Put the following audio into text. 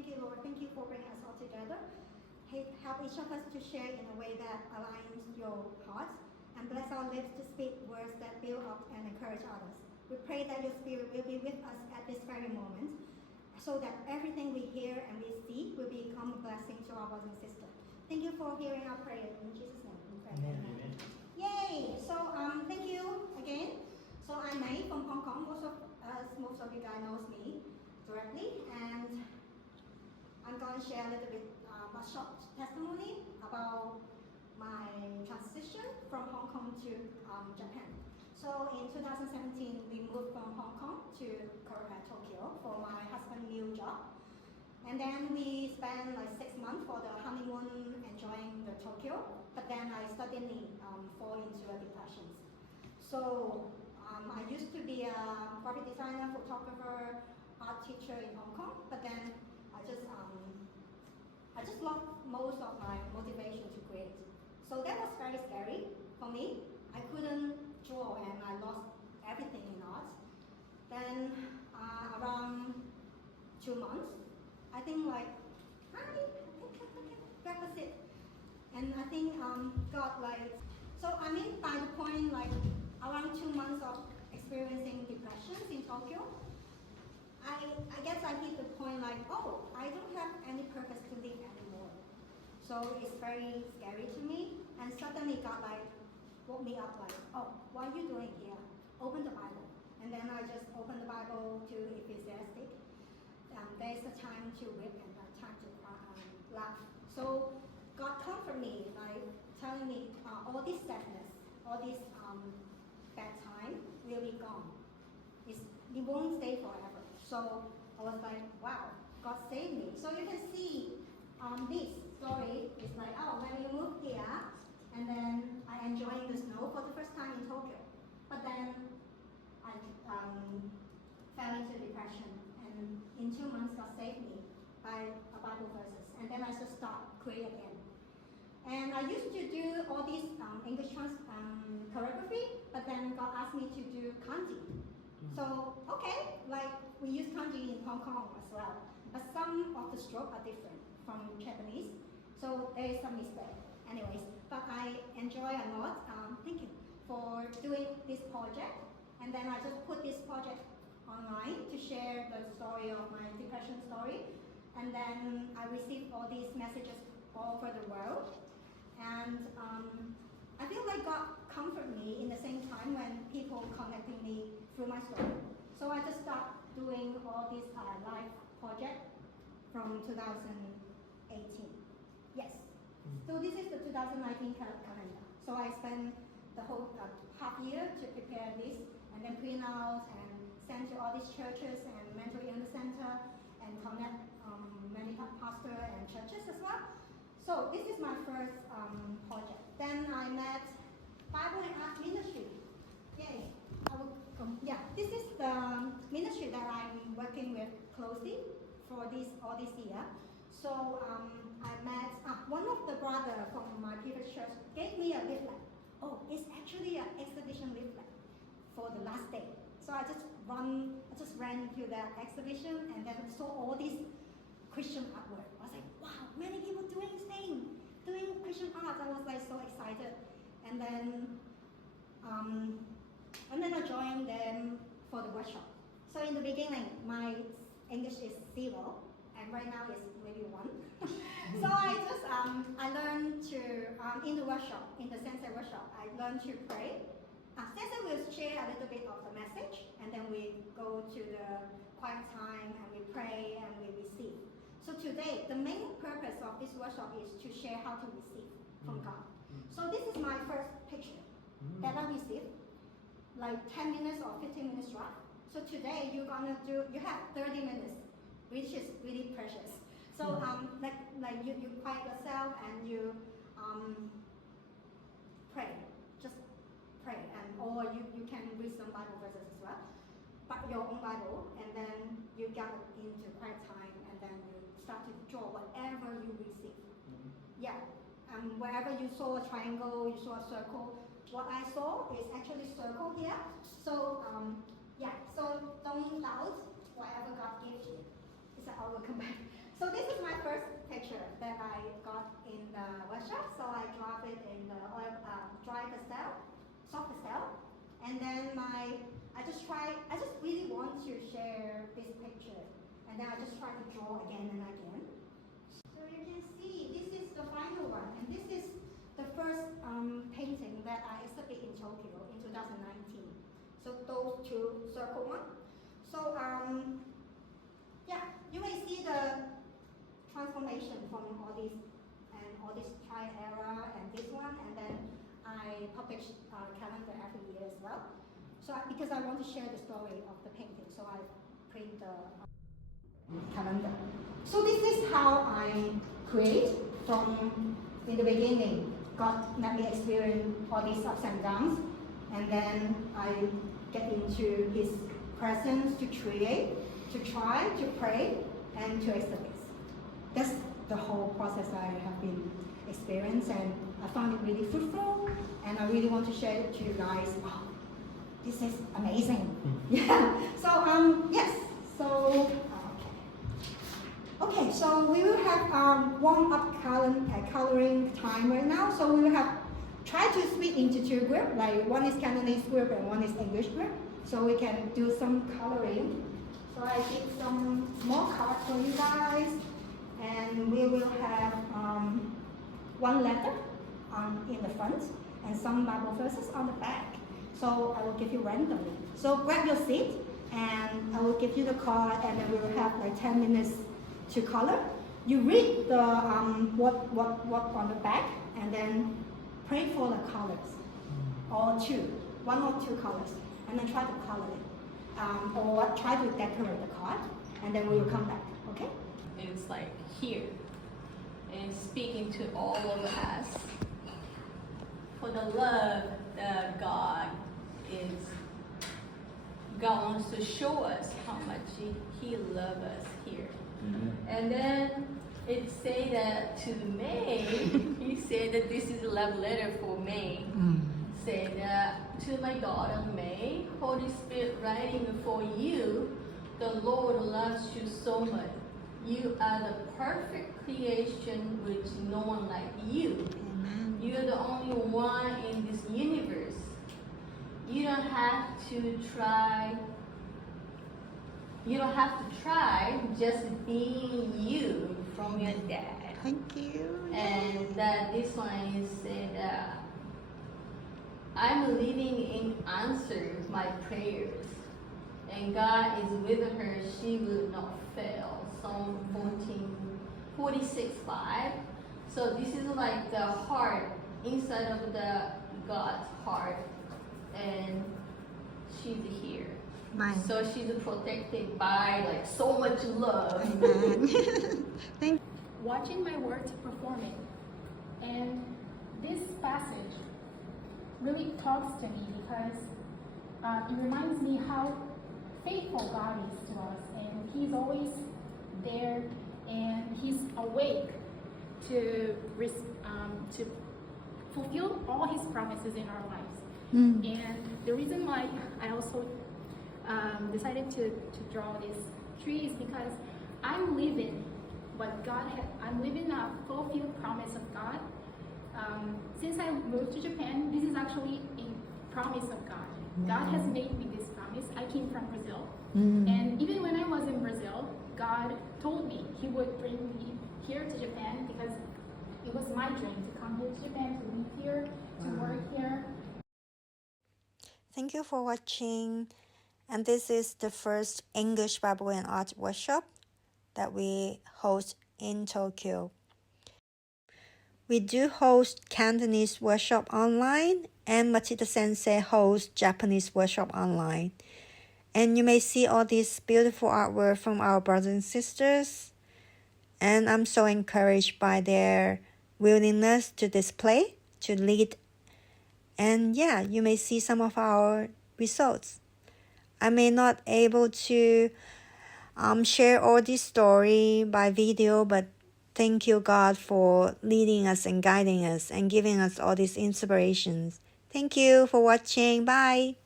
Thank you, Lord. Thank you for bringing us all together. Help each of us to share in a way that aligns your heart, and bless our lips to speak words that build up and encourage others. We pray that your Spirit will be with us at this very moment, so that everything we hear and we see will become a blessing to our brothers and sisters. Thank you for hearing our prayer. In Jesus' name we pray. Amen. Yay! So thank you again. So I'm May from Hong Kong. Most of you guys knows me directly, and I'm going to share a little bit a short testimony about my transition from Hong Kong to Japan. So in 2017, we moved from Hong Kong to Tokyo for my husband's new job. And then we spent like 6 months for the honeymoon enjoying the Tokyo, but then I suddenly fall into a depression. So I used to be a graphic designer, photographer, art teacher in Hong Kong, but then I just lost most of my motivation to create. So that was very scary for me. I couldn't draw and I lost everything in art. Then around 2 months, I think like, that was it. And I think God like, so I mean by the point like around 2 months of experiencing depressions in Tokyo, I guess I hit the point like, oh, I don't have any purpose to live anymore. So it's very scary to me. And suddenly God like woke me up like, oh, what are you doing here? Open the Bible. And then I just opened the Bible to Ecclesiastic. There's a time to weep and a time to laugh. So God comforted me by telling me all this sadness, all this bad time will be gone. It won't stay forever. So I was like, wow, God saved me. So you can see this story is like, oh, when we moved here, and then I enjoyed the snow for the first time in Tokyo. But then I fell into depression. And in 2 months, God saved me by Bible verses. And then I just start create again. And I used to do all these English choreography, but then God asked me to do kanji. So, okay, like we use kanji in Hong Kong as well. But some of the strokes are different from Japanese. So there is some mistake. Anyways, but I enjoy a lot. Thank you for doing this project. And then I just put this project online to share the story of my depression story. And then I received all these messages all over the world. And I feel like God comforted me in the same time when people connecting me through my story. So I just start doing all these live projects from 2018. Yes. So this is the 2019 calendar. So I spent the whole half year to prepare this, and then print out and send to all these churches and mental illness center, and connect many pastors and churches as well. So this is my first project. Then I met Bible and Art Ministry. Yay! This is the ministry that I'm working with closely for all this year. So I met one of the brothers from my previous church gave me a leaflet. Oh, it's actually an exhibition leaflet for the last day. So I just ran to that exhibition and then saw all these Christian artwork. I was like, wow, many people doing this thing, doing Christian art. I was like so excited. And then I joined them for the workshop. So in the beginning, my English is 0, and right now it's maybe 1. So I learned to, in the workshop, in the Sensei workshop, I learned to pray. Sensei will share a little bit of the message, and then we go to the quiet time, and we pray, and we receive. So today, the main purpose of this workshop is to share how to receive from God. So this is my first picture that I received, like 10 minutes or 15 minutes draft. So today you have 30 minutes, which is really precious. So like you quiet yourself and you pray, just pray, or you can read some Bible verses as well, but your own Bible, and then you get into quiet time, and then you start to draw whatever you receive. Yeah, wherever you saw a triangle, you saw a circle. What I saw is actually circle here. So so don't doubt whatever God gives you. It's like, I will come back. So this is my first picture that I got in the workshop. So I dropped it in the oil, dry pastel, soft pastel, and then I just really want to share this picture, and then I just try to draw again and again. So you can see this is the final one, and this is the first painting that I exhibited in Tokyo in 2019. So those two circle one. So yeah, you may see the transformation from all this trial era and this one, and then I publish calendar every year as well. So because I want to share the story of the painting, so I print the calendar. So this is how I create from in the beginning. God let me experience all these ups and downs, and then I get into His presence to create, to try, to pray, and to exhibit. That's the whole process I have been experiencing, and I found it really fruitful, and I really want to share it to you guys. Oh, this is amazing. Yeah. So yes. So okay. So we will have warm-up coloring time right now. So we will have try to split into two groups. Like one is Cantonese group and one is English group. So we can do some coloring. So I did some small cards for you guys, and we will have one letter in the front and some Bible verses on the back. So I will give you randomly. So grab your seat, and I will give you the card, and then we will have like 10 minutes to color. You read the what on the back, and then pray for the colors, one or two colors, and then try to color it, or try to decorate the card, and then we will come back. Okay? It's like here, and speaking to all of us for the love that God wants to show us how much He loves us here. Mm-hmm. And then it say that to May, He said that this is a love letter for May. Mm-hmm. Say that to my daughter May, Holy Spirit writing for you, the Lord loves you so much. You are the perfect creation with no one like you. Amen. You're the only one in this universe. You don't have to try. You don't have to try, just being you from your dad. Thank you. And that this one is said, I'm living in answer my prayers, and God is with her. She will not fail. Psalm 46:5. So this is like the heart inside of the God's heart, and she's here. Mine. So she's protected by like so much love. Amen. Watching my works performing, and this passage really talks to me because it reminds me how faithful God is to us, and He's always there, and He's awake to fulfill all His promises in our lives. And the reason why I also decided to draw this tree is because I'm living what God had. I'm living a fulfilled promise of God. Since I moved to Japan, this is actually a promise of God. God has made me this promise. I came from Brazil, and even when I was in Brazil, God told me He would bring me here to Japan because it was my dream to come here to Japan, to live here, to work here. Thank you for watching. And this is the first English Bible and Art workshop that we host in Tokyo. We do host Cantonese workshop online, and Machida Sensei hosts Japanese workshop online. And you may see all these beautiful artwork from our brothers and sisters. And I'm so encouraged by their willingness to display, to lead. And yeah, you may see some of our results. I may not able to share all this story by video, but thank you, God, for leading us and guiding us and giving us all these inspirations. Thank you for watching. Bye.